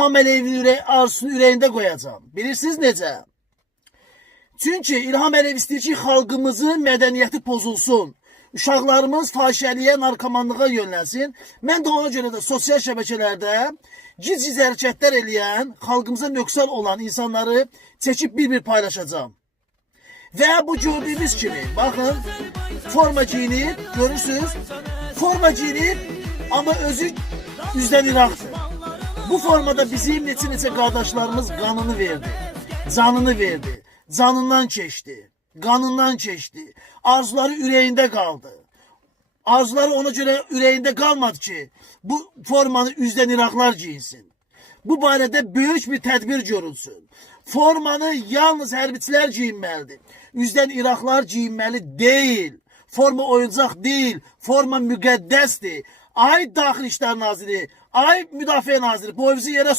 İlham Əliyevin arzusunu ürəyində qoyacam. Bilirsiniz necə? Çünki İlham Əliyev istəyir ki, xalqımızın mədəniyyəti pozulsun. Uşaqlarımız fahişəliyə, narkomanlığa yönlənsin. Mən də ona görə də sosial şəbəkələrdə giz-giz hərəkətlər eləyən, xalqımıza nöqsan olan insanları çəkib bir-bir paylaşacağım. Və bu gördüyünüz kimi, baxın, forma giyinib, görürsünüz, forma giyinib, amma özü üzdən İraqdır. Bu formada bizim neçə qardaşlarımız qanını verdi, canını verdi, canından keçdi, qanından keçdi, arzuları ürəyində qaldı. Arzuları ona görə ürəyində qalmadı ki, bu formanı üzdən İraqlar giyinsin. Bu barədə böyük bir tədbir görülsün. Formanı yalnız hərbiçilər giyinməlidir. Üzdən İraqlar giyinməli deyil. Forma oyuncaq deyil. Forma müqəddəsdir. Ay Daxili İşlər Naziri, ay Müdafiə Naziri, boyunuzu yerə